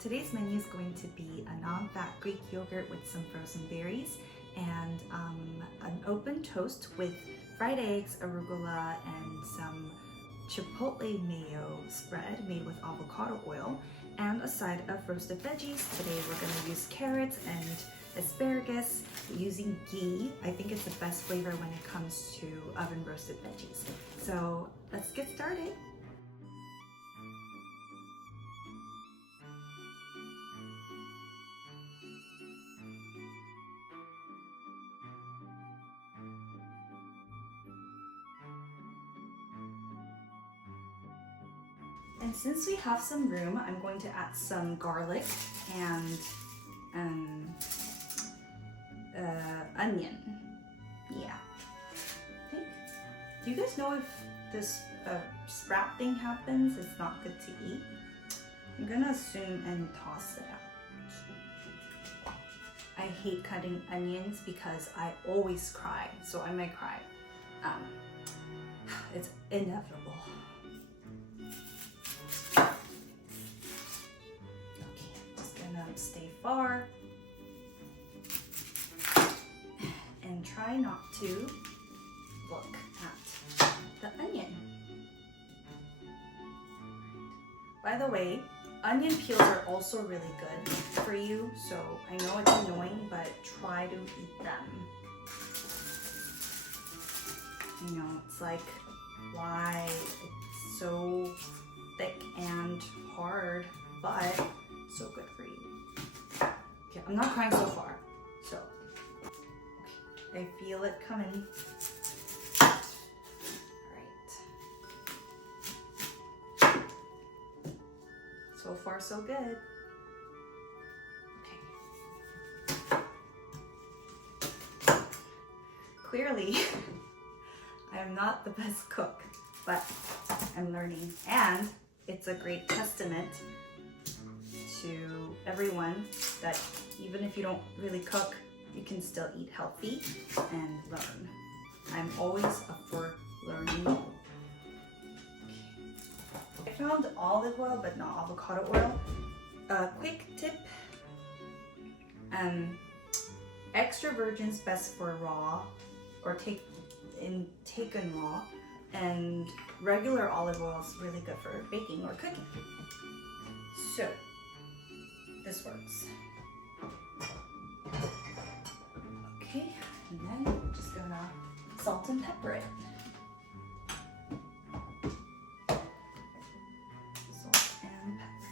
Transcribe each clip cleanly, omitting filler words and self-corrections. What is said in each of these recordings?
today's menu is going to be a non-fat Greek yogurt with some frozen berries and an open toast with fried eggs, arugula, and some chipotle mayo spread made with avocado oil, and a side of roasted veggies. Today we're going to use carrots and asparagus using ghee. I think it's the best flavor when it comes to oven roasted veggies. So let's get started. And since we have some room, I'm going to add some garlic and onion. Yeah. Do you guys know if this sprout thing happens, it's not good to eat? I'm gonna assume and toss it out. I hate cutting onions because I always cry, so I might cry. It's inevitable. Stay far and try not to look at the onion. By the way, onion peels are also really good for you, so I know it's annoying, but try to eat them. You know, it's like, why it's so thick and hard, but so good for you. Okay, I'm not crying so far, so okay, I feel it coming. All right. So far, so good. Okay. Clearly, I am not the best cook, but I'm learning, and it's a great testament to everyone that even if you don't really cook, you can still eat healthy and learn. I'm always up for learning. Okay. I found olive oil, but not avocado oil. A quick tip, extra virgin's best for raw or taken raw, and regular olive oil is really good for baking or cooking. So this works. Okay, and then we're just gonna salt and pepper it. Salt and pepper.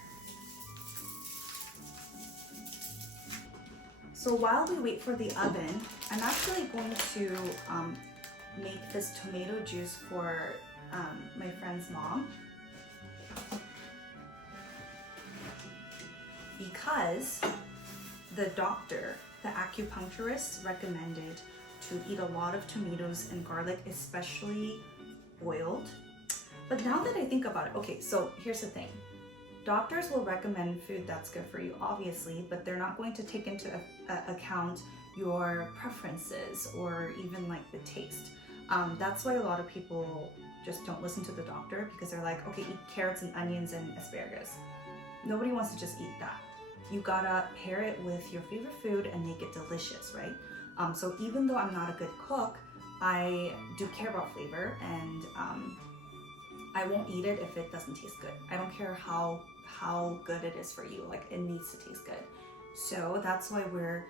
So while we wait for the oven, I'm actually going to make this tomato juice for my friend's mom, because the doctor, the acupuncturist, recommended to eat a lot of tomatoes and garlic, especially boiled. But now that I think about it, okay, so here's the thing. Doctors will recommend food that's good for you, obviously, but they're not going to take into account your preferences or even like the taste. That's why a lot of people just don't listen to the doctor, because they're like, okay, eat carrots and onions and asparagus. Nobody wants to just eat that. You gotta pair it with your favorite food and make it delicious, right? So even though I'm not a good cook, I do care about flavor, and I won't eat it if it doesn't taste good. I don't care how good it is for you, like it needs to taste good. So that's why we're,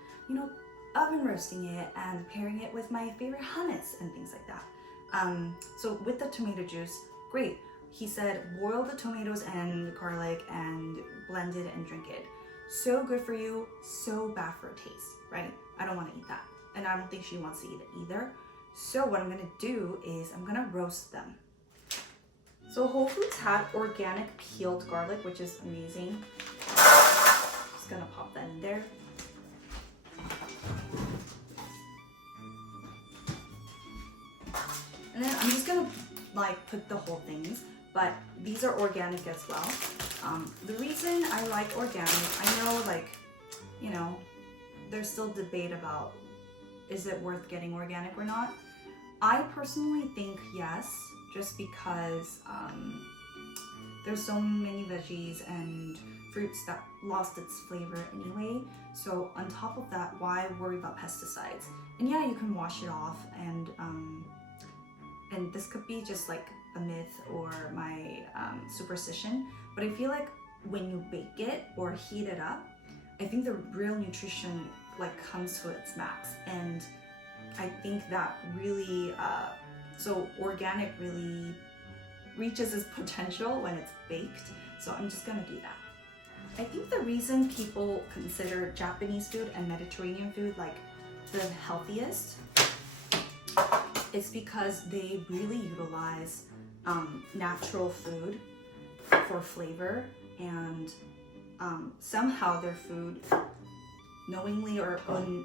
oven roasting it and pairing it with my favorite hummus and things like that. So with the tomato juice, great. He said boil the tomatoes and garlic and blend it and drink it. So good for you, so bad for taste, right? I don't want to eat that. And I don't think she wants to eat it either. So what I'm gonna do is I'm gonna roast them. So Whole Foods had organic peeled garlic, which is amazing. Just gonna pop that in there. And then I'm just gonna put the whole things, but these are organic as well. The reason I like organic, I know there's still debate about is it worth getting organic or not. I personally think yes, just because there's so many veggies and fruits that lost its flavor anyway. So on top of that, why worry about pesticides? And yeah, you can wash it off, and this could be just like a myth or my superstition, but I feel like when you bake it or heat it up, I think the real nutrition like comes to its max. And I think that really, so organic really reaches its potential when it's baked. So I'm just gonna do that. I think the reason people consider Japanese food and Mediterranean food like the healthiest is because they really utilize natural food for flavor, and somehow their food, knowingly or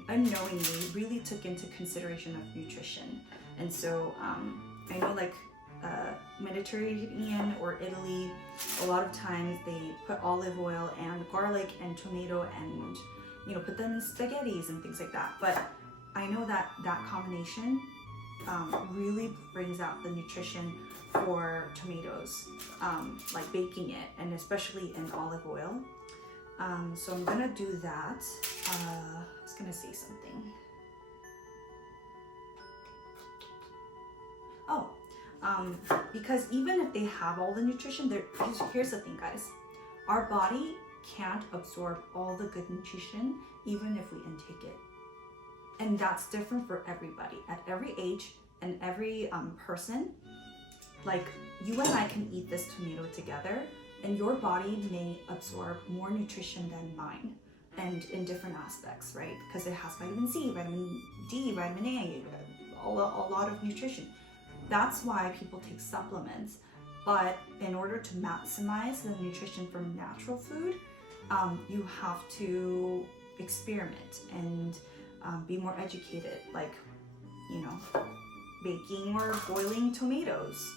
unknowingly, really took into consideration of nutrition. And so I know like Mediterranean or Italy, a lot of times they put olive oil and garlic and tomato and, you know, put them in spaghettis and things like that. But I know that that combination really brings out the nutrition for tomatoes, like baking it, and especially in olive oil. So I'm gonna do that. I was gonna say something. Oh, because even if they have all the nutrition, here's the thing, guys. Our body can't absorb all the good nutrition, even if we intake it. And that's different for everybody, at every age and every person. Like, you and I can eat this tomato together, and your body may absorb more nutrition than mine, and in different aspects, right? Because it has vitamin C, vitamin D, vitamin A, a lot of nutrition. That's why people take supplements. But in order to maximize the nutrition from natural food, you have to experiment and be more educated, like, you know, baking or boiling tomatoes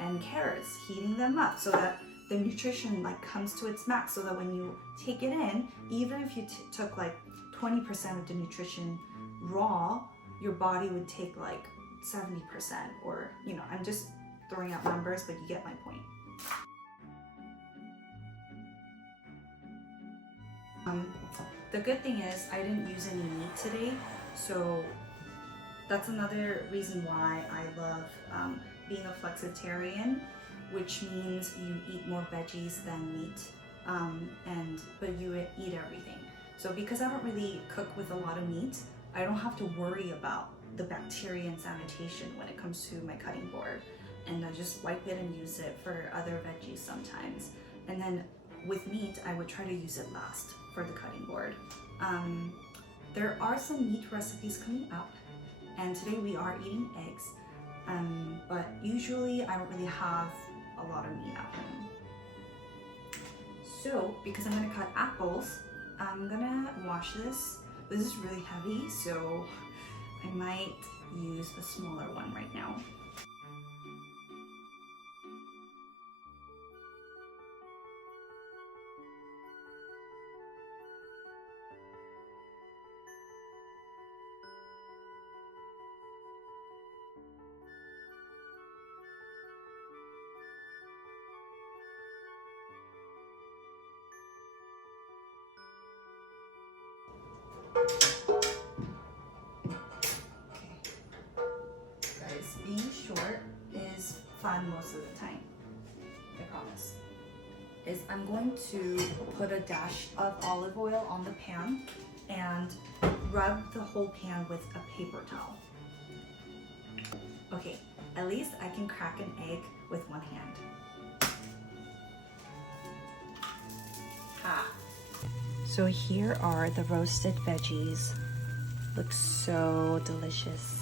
and carrots, heating them up so that the nutrition like comes to its max, so that when you take it in, even if you took like 20% of the nutrition raw, your body would take like 70%, or, you know, I'm just throwing out numbers, but you get my point. The good thing is I didn't use any meat today, so that's another reason why I love being a flexitarian, which means you eat more veggies than meat, but you eat everything. So because I don't really cook with a lot of meat, I don't have to worry about the bacteria and sanitation when it comes to my cutting board, and I just wipe it and use it for other veggies sometimes. And then with meat, I would try to use it last for the cutting board. There are some meat recipes coming up, and today we are eating eggs, but usually I don't really have a lot of meat at home. So because I'm gonna cut apples, I'm gonna wash this. This is really heavy, so I might use a smaller one right now. Guys, being short is fun most of the time, I promise. I'm going to put a dash of olive oil on the pan and rub the whole pan with a paper towel. Okay, at least I can crack an egg with one hand. So here are the roasted veggies. Looks so delicious.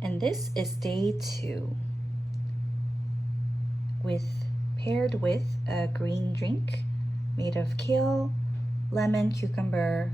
And this is day 2 paired with a green drink made of kale, lemon, cucumber,